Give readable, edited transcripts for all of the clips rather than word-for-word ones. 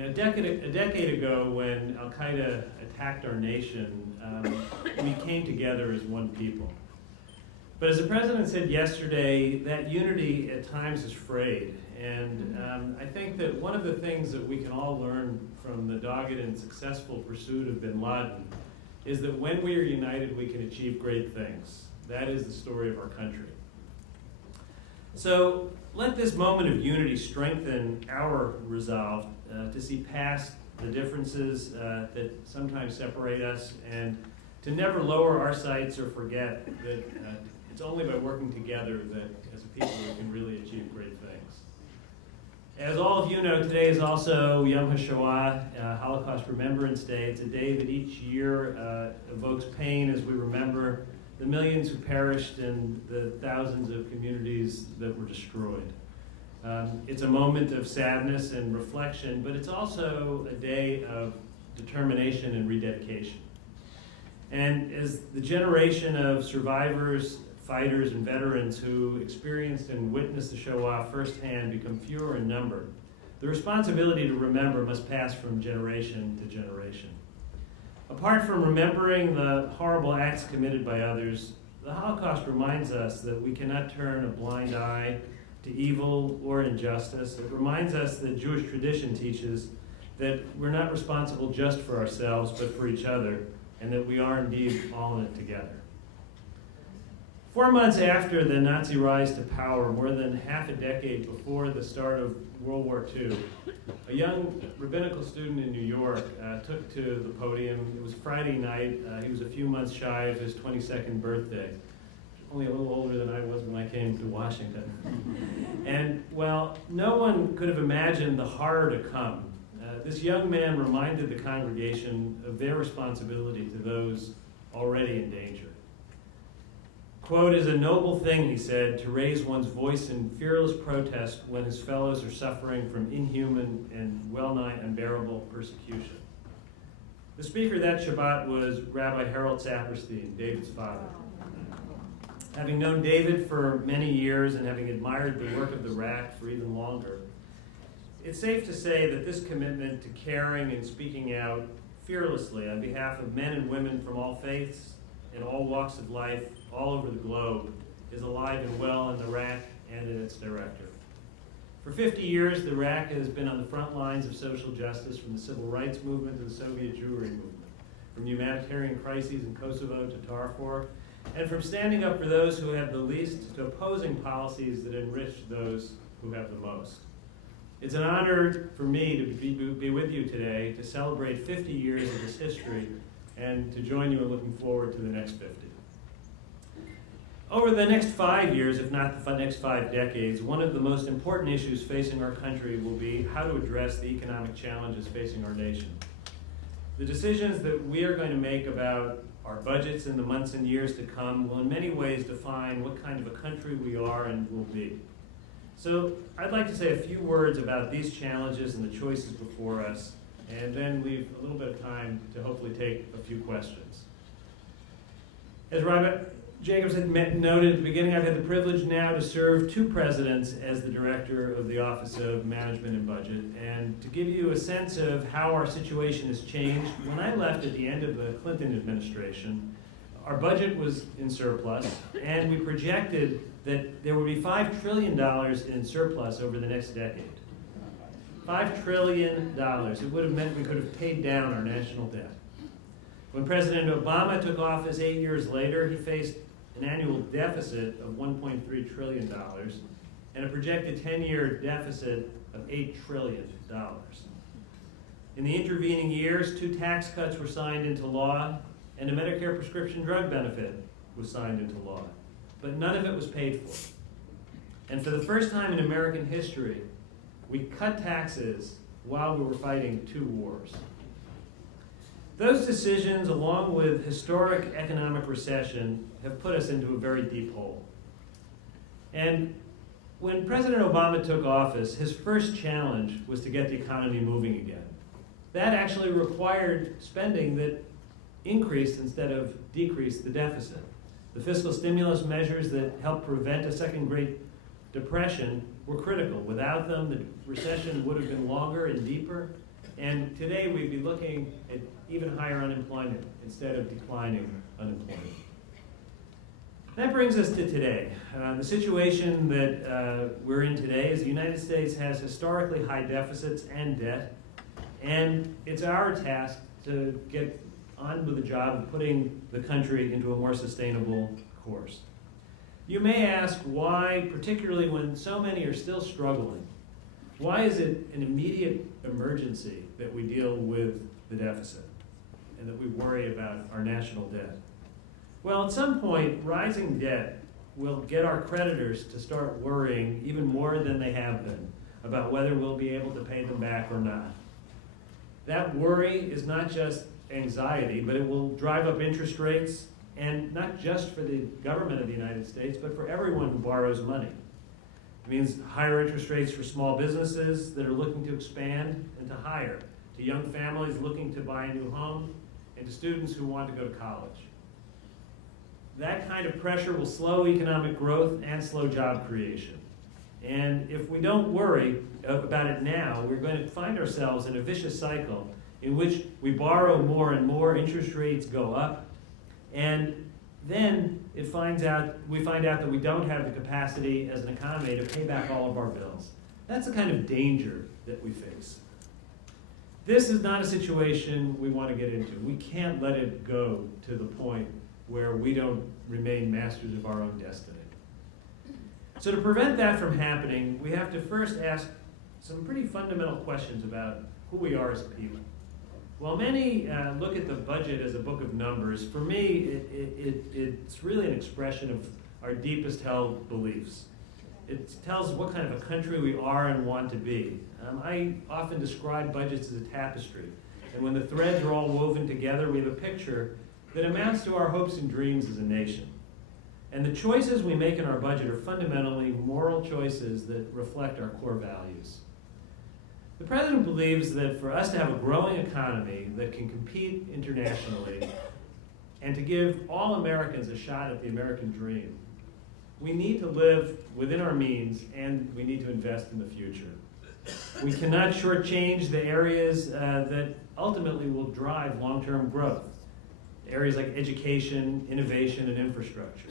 a decade ago, when Al Qaeda attacked our nation, we came together as one people. But as the president said yesterday, that unity at times is frayed. And I think that one of the things that we can all learn from the dogged and successful pursuit of bin Laden is that when we are united, we can achieve great things. That is the story of our country. So let this moment of unity strengthen our resolve to see past the differences that sometimes separate us, and to never lower our sights or forget that it's only by working together that as a people we can really achieve great things. As all of you know, today is also Yom HaShoah, Holocaust Remembrance Day. It's a day that each year evokes pain as we remember the millions who perished and the thousands of communities that were destroyed. It's a moment of sadness and reflection, but it's also a day of determination and rededication. And as the generation of survivors, fighters, and veterans who experienced and witnessed the Shoah firsthand become fewer in number, the responsibility to remember must pass from generation to generation. Apart from remembering the horrible acts committed by others, the Holocaust reminds us that we cannot turn a blind eye to evil or injustice. It reminds us that Jewish tradition teaches that we're not responsible just for ourselves, but for each other, and that we are indeed all in it together. 4 months after the Nazi rise to power, more than half a decade before the start of World War II, a young rabbinical student in New York took to the podium. It was Friday night. He was a few months shy of his 22nd birthday, only a little older than I was when I came to Washington. And well, no one could have imagined the horror to come. This young man reminded the congregation of their responsibility to those already in danger. Quote, "It is a noble thing," he said, "to raise one's voice in fearless protest when his fellows are suffering from inhuman and well-nigh unbearable persecution." The speaker that Shabbat was Rabbi Harold Saperstein, David's father. Having known David for many years and having admired the work of the RAC for even longer, it's safe to say that this commitment to caring and speaking out fearlessly on behalf of men and women from all faiths in all walks of life all over the globe is alive and well in the RAC and in its director. For 50 years, the RAC has been on the front lines of social justice, from the civil rights movement to the Soviet Jewry movement, from humanitarian crises in Kosovo to Darfur, and from standing up for those who have the least to opposing policies that enrich those who have the most. It's an honor for me to be with you today to celebrate 50 years of this history and to join you in looking forward to the next 50. Over the next 5 years, if not the next 5 decades, one of the most important issues facing our country will be how to address the economic challenges facing our nation. The decisions that we are going to make about our budgets in the months and years to come will in many ways define what kind of a country we are and will be. So I'd like to say a few words about these challenges and the choices before us, and then leave a little bit of time to hopefully take a few questions. As Rabbi Jacobs had noted at the beginning, I've had the privilege now to serve 2 presidents as the director of the Office of Management and Budget. And to give you a sense of how our situation has changed, when I left at the end of the Clinton administration, our budget was in surplus, and we projected that there would be $5 trillion in surplus over the next decade. $5 trillion. It would have meant we could have paid down our national debt. When President Obama took office 8 years later, he faced an annual deficit of $1.3 trillion and a projected 10-year deficit of $8 trillion. In the intervening years, 2 tax cuts were signed into law, and a Medicare prescription drug benefit was signed into law. But none of it was paid for. And for the first time in American history, we cut taxes while we were fighting 2 wars. Those decisions, along with historic economic recession, have put us into a very deep hole. And when President Obama took office, his first challenge was to get the economy moving again. That actually required spending that increased instead of decreased the deficit. The fiscal stimulus measures that helped prevent a second Great Depression were critical. Without them, the recession would have been longer and deeper, And today we'd be looking at even higher unemployment instead of declining unemployment. That brings us to today. The situation that we're in today is the United States has historically high deficits and debt, and it's our task to get on with the job of putting the country into a more sustainable course. You may ask why, particularly when so many are still struggling, why is it an immediate emergency that we deal with the deficit and that we worry about our national debt? Well, at some point, rising debt will get our creditors to start worrying even more than they have been about whether we'll be able to pay them back or not. That worry is not just anxiety, but it will drive up interest rates, and not just for the government of the United States, but for everyone who borrows money. It means higher interest rates for small businesses that are looking to expand and to hire, to young families looking to buy a new home, and to students who want to go to college. That kind of pressure will slow economic growth and slow job creation. And if we don't worry about it now, we're going to find ourselves in a vicious cycle in which we borrow more and more, interest rates go up, and then we find out that we don't have the capacity as an economy to pay back all of our bills. That's the kind of danger that we face. This is not a situation we want to get into. We can't let it go to the point where we don't remain masters of our own destiny. So to prevent that from happening, we have to first ask some pretty fundamental questions about who we are as a people. While many look at the budget as a book of numbers, for me, it's really an expression of our deepest held beliefs. It tells what kind of a country we are and want to be. I often describe budgets as a tapestry, and when the threads are all woven together, we have a picture that amounts to our hopes and dreams as a nation. And the choices we make in our budget are fundamentally moral choices that reflect our core values. The President believes that for us to have a growing economy that can compete internationally and to give all Americans a shot at the American dream, we need to live within our means and we need to invest in the future. We cannot shortchange the areas that ultimately will drive long-term growth. Areas like education, innovation, and infrastructure.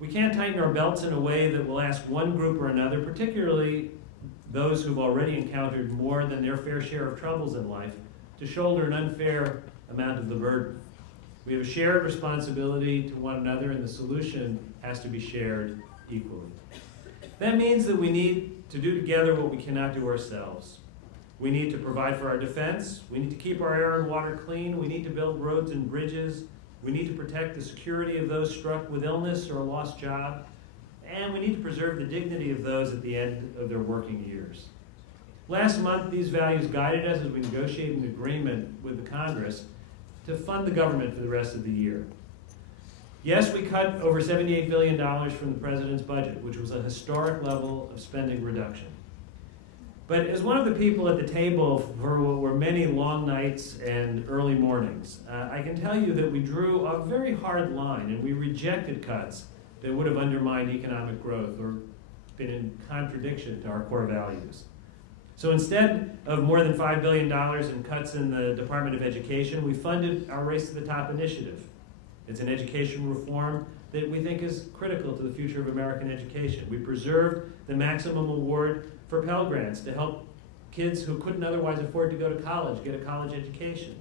We can't tighten our belts in a way that will ask one group or another, particularly those who've already encountered more than their fair share of troubles in life, to shoulder an unfair amount of the burden. We have a shared responsibility to one another, and the solution has to be shared equally. That means that we need to do together what we cannot do ourselves. We need to provide for our defense. We need to keep our air and water clean. We need to build roads and bridges. We need to protect the security of those struck with illness or a lost job. And we need to preserve the dignity of those at the end of their working years. Last month, these values guided us as we negotiated an agreement with the Congress to fund the government for the rest of the year. Yes, we cut over $78 billion from the President's budget, which was a historic level of spending reduction. But as one of the people at the table for what were many long nights and early mornings, I can tell you that we drew a very hard line and we rejected cuts that would have undermined economic growth or been in contradiction to our core values. So instead of more than $5 billion in cuts in the Department of Education, we funded our Race to the Top initiative. It's an education reform that we think is critical to the future of American education. We preserved the maximum award for Pell Grants to help kids who couldn't otherwise afford to go to college get a college education.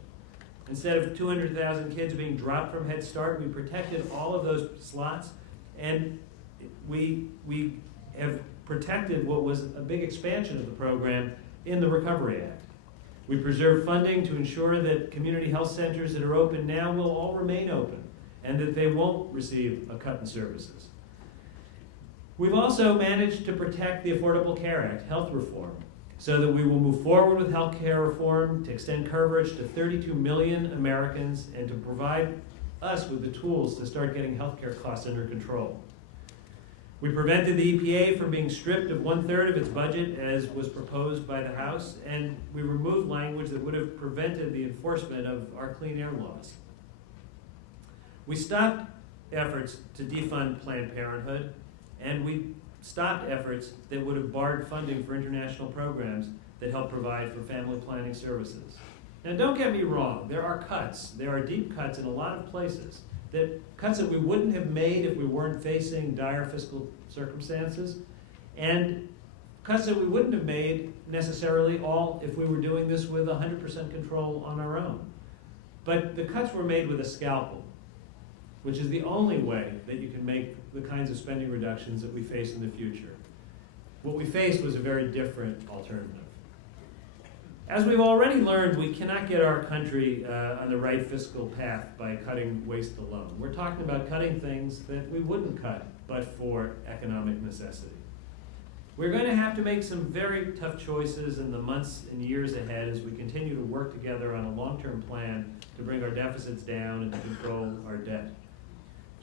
Instead of 200,000 kids being dropped from Head Start, we protected all of those slots, and we have protected what was a big expansion of the program in the Recovery Act. We preserved funding to ensure that community health centers that are open now will all remain open and that they won't receive a cut in services. We've also managed to protect the Affordable Care Act, health reform, so that we will move forward with health care reform to extend coverage to 32 million Americans and to provide us with the tools to start getting health care costs under control. We prevented the EPA from being stripped of 1/3 of its budget as was proposed by the House, and we removed language that would have prevented the enforcement of our clean air laws. We stopped efforts to defund Planned Parenthood, and we stopped efforts that would have barred funding for international programs that help provide for family planning services. Now, don't get me wrong, there are cuts. There are deep cuts in a lot of places, cuts that we wouldn't have made if we weren't facing dire fiscal circumstances, and cuts that we wouldn't have made necessarily all if we were doing this with 100% control on our own. But the cuts were made with a scalpel, which is the only way that you can make the kinds of spending reductions that we face in the future. What we faced was a very different alternative. As we've already learned, we cannot get our country on the right fiscal path by cutting waste alone. We're talking about cutting things that we wouldn't cut but for economic necessity. We're going to have to make some very tough choices in the months and years ahead as we continue to work together on a long-term plan to bring our deficits down and to control our debt.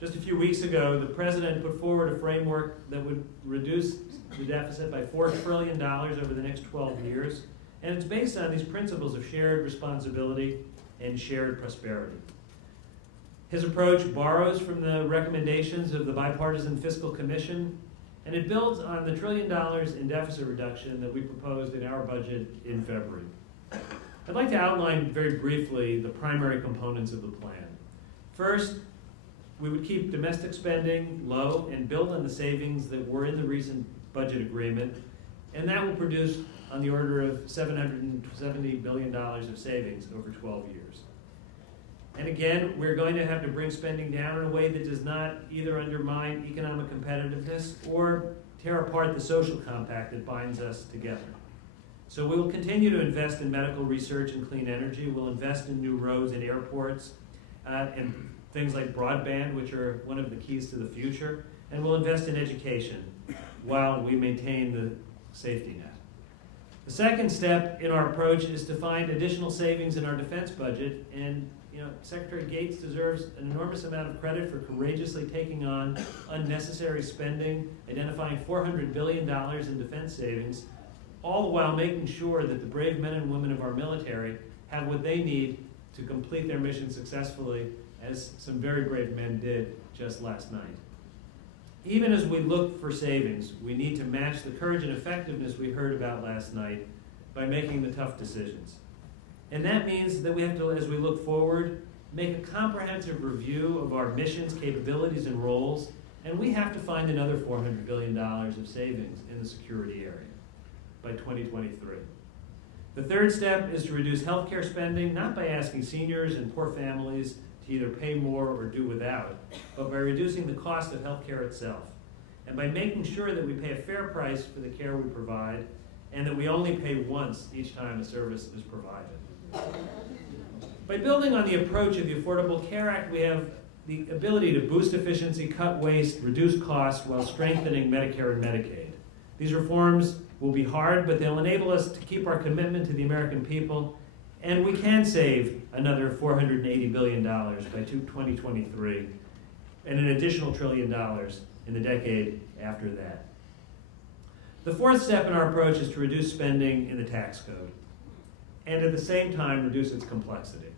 Just a few weeks ago, the President put forward a framework that would reduce the deficit by $4 trillion over the next 12 years, and it's based on these principles of shared responsibility and shared prosperity. His approach borrows from the recommendations of the Bipartisan Fiscal Commission, and it builds on the $1 trillion in deficit reduction that we proposed in our budget in February. I'd like to outline very briefly the primary components of the plan. First, we would keep domestic spending low and build on the savings that were in the recent budget agreement, and that will produce on the order of $770 billion of savings over 12 years. And again, we're going to have to bring spending down in a way that does not either undermine economic competitiveness or tear apart the social compact that binds us together. So we will continue to invest in medical research and clean energy. We'll invest in new roads and airports and things like broadband, which are one of the keys to the future. And we'll invest in education while we maintain the safety net. The second step in our approach is to find additional savings in our defense budget, and Secretary Gates deserves an enormous amount of credit for courageously taking on unnecessary spending, identifying $400 billion in defense savings, all the while making sure that the brave men and women of our military have what they need to complete their mission successfully, as some very brave men did just last night. Even as we look for savings, we need to match the courage and effectiveness we heard about last night by making the tough decisions. And that means that we have to, as we look forward, make a comprehensive review of our missions, capabilities, and roles, and we have to find another $400 billion of savings in the security area by 2023. The third step is to reduce healthcare spending, not by asking seniors and poor families to either pay more or do without, but by reducing the cost of healthcare itself, and by making sure that we pay a fair price for the care we provide, and that we only pay once each time a service is provided. By building on the approach of the Affordable Care Act, we have the ability to boost efficiency, cut waste, reduce costs, while strengthening Medicare and Medicaid. These reforms will be hard, but they'll enable us to keep our commitment to the American people, and we can save another $480 billion by 2023, and an additional $1 trillion in the decade after that. The fourth step in our approach is to reduce spending in the tax code, and at the same time reduce its complexity.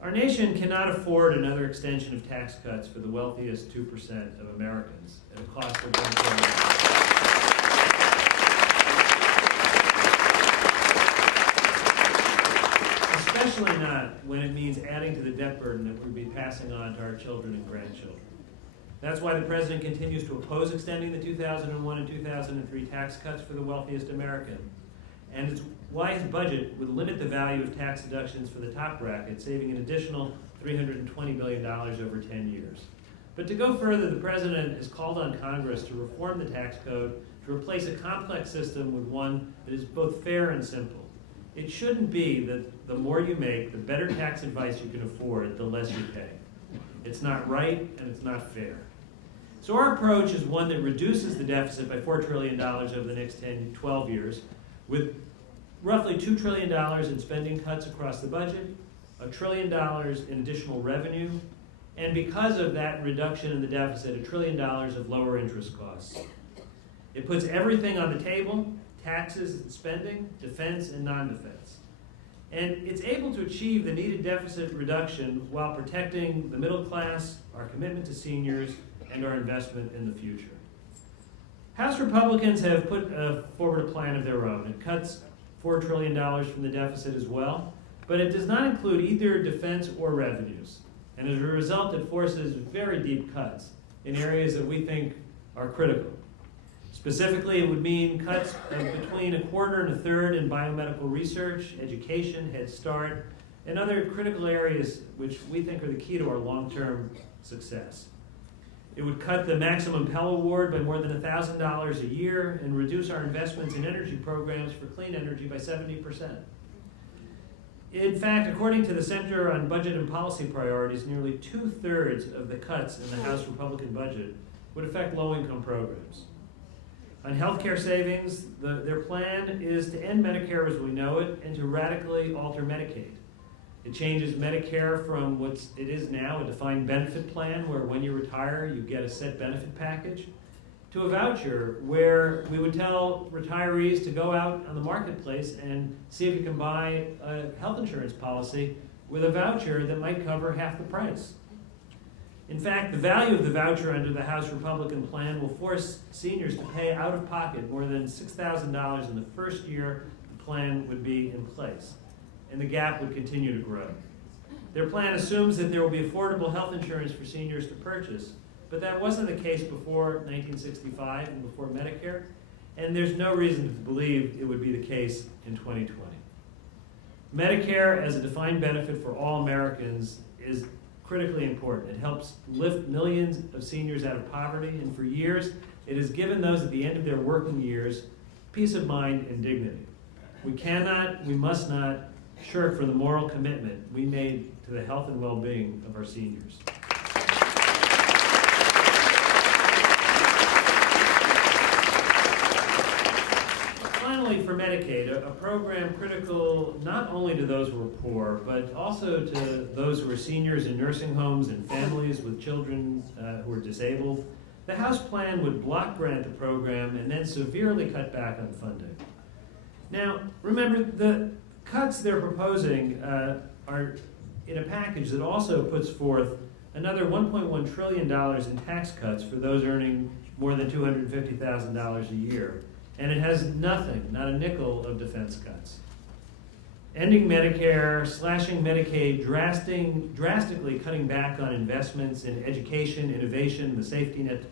Our nation cannot afford another extension of tax cuts for the wealthiest 2% of Americans at a cost of $1 trillion. Especially not when it means adding to the debt burden that we'll be passing on to our children and grandchildren. That's why the President continues to oppose extending the 2001 and 2003 tax cuts for the wealthiest American. And it's why his budget would limit the value of tax deductions for the top bracket, saving an additional $320 billion over 10 years. But to go further, the President has called on Congress to reform the tax code to replace a complex system with one that is both fair and simple. It shouldn't be that the more you make, the better tax advice you can afford, the less you pay. It's not right, and it's not fair. So our approach is one that reduces the deficit by $4 trillion over the next 12 years, with roughly $2 trillion in spending cuts across the budget, $1 trillion in additional revenue, and because of that reduction in the deficit, $1 trillion of lower interest costs. It puts everything on the table: taxes and spending, defense and non-defense. And it's able to achieve the needed deficit reduction while protecting the middle class, our commitment to seniors, and our investment in the future. House Republicans have put forward a plan of their own. It cuts $4 trillion from the deficit as well, but it does not include either defense or revenues. And as a result, it forces very deep cuts in areas that we think are critical. Specifically, it would mean cuts of between 1/4 and 1/3 in biomedical research, education, Head Start, and other critical areas which we think are the key to our long-term success. It would cut the maximum Pell Award by more than $1,000 a year and reduce our investments in energy programs for clean energy by 70%. In fact, according to the Center on Budget and Policy Priorities, nearly 2/3 of the cuts in the House Republican budget would affect low-income programs. On healthcare savings, their plan is to end Medicare as we know it and to radically alter Medicaid. It changes Medicare from what it is now, a defined benefit plan where when you retire you get a set benefit package, to a voucher where we would tell retirees to go out on the marketplace and see if you can buy a health insurance policy with a voucher that might cover half the price. In fact, the value of the voucher under the House Republican plan will force seniors to pay out of pocket more than $6,000 in the first year the plan would be in place, and the gap would continue to grow. Their plan assumes that there will be affordable health insurance for seniors to purchase, but that wasn't the case before 1965 and before Medicare, and there's no reason to believe it would be the case in 2020. Medicare as a defined benefit for all Americans is critically important. It helps lift millions of seniors out of poverty, and for years it has given those at the end of their working years peace of mind and dignity. We must not shirk from the moral commitment we made to the health and well-being of our seniors. Finally, for Medicaid, a program critical not only to those who are poor, but also to those who are seniors in nursing homes and families with children who are disabled, the House plan would block grant the program and then severely cut back on funding. Now, remember, the cuts they're proposing are in a package that also puts forth another $1.1 trillion in tax cuts for those earning more than $250,000 a year. And it has nothing, not a nickel, of defense cuts. Ending Medicare, slashing Medicaid, drastically cutting back on investments in education, innovation, the safety net,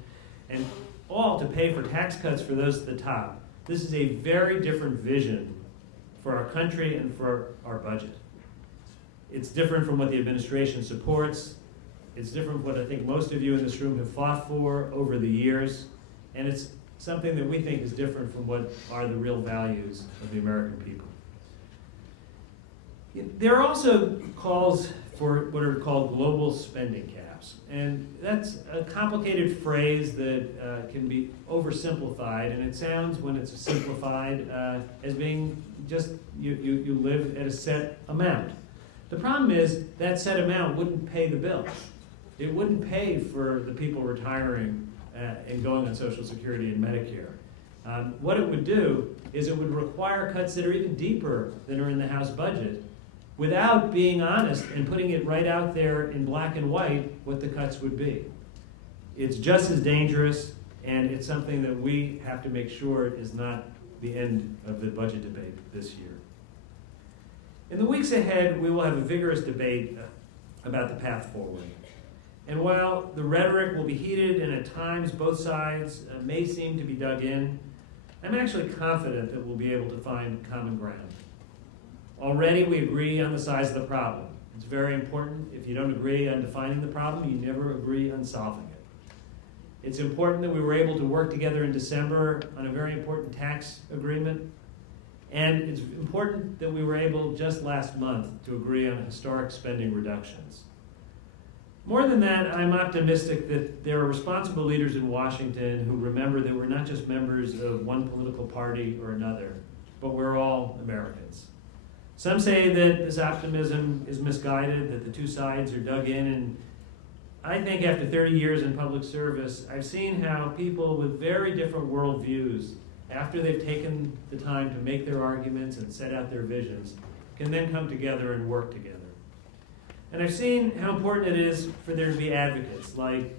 and all to pay for tax cuts for those at the top. This is a very different vision for our country and for our budget. It's different from what the administration supports. It's different from what I think most of you in this room have fought for over the years. And it's something that we think is different from what are the real values of the American people. There are also calls for what are called global spending caps. And that's a complicated phrase that can be oversimplified, and it sounds, when it's simplified, as being just you live at a set amount. The problem is that set amount wouldn't pay the bills. It wouldn't pay for the people retiring and going on Social Security and Medicare. What it would do is it would require cuts that are even deeper than are in the House budget, without being honest and putting it right out there in black and white what the cuts would be. It's just as dangerous, and it's something that we have to make sure is not the end of the budget debate this year. In the weeks ahead, we will have a vigorous debate about the path forward. And while the rhetoric will be heated and at times both sides may seem to be dug in, I'm actually confident that we'll be able to find common ground. Already we agree on the size of the problem. It's very important. If you don't agree on defining the problem, you never agree on solving it. It's important that we were able to work together in December on a very important tax agreement. And it's important that we were able just last month to agree on historic spending reductions. More than that, I'm optimistic that there are responsible leaders in Washington who remember that we're not just members of one political party or another, but we're all Americans. Some say that this optimism is misguided, that the two sides are dug in, and I think after 30 years in public service, I've seen how people with very different worldviews, after they've taken the time to make their arguments and set out their visions, can then come together and work together. And I've seen how important it is for there to be advocates like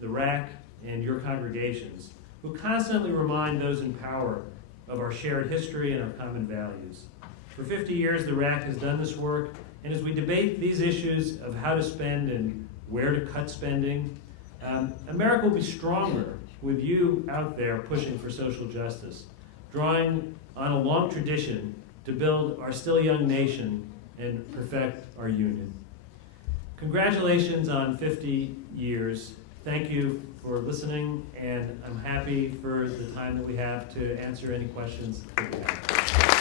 the RAC and your congregations who constantly remind those in power of our shared history and our common values. For 50 years, the RAC has done this work, and as we debate these issues of how to spend and where to cut spending, America will be stronger with you out there pushing for social justice, drawing on a long tradition to build our still young nation and perfect our union. Congratulations on 50 years. Thank you for listening, and I'm happy for the time that we have to answer any questions that we have.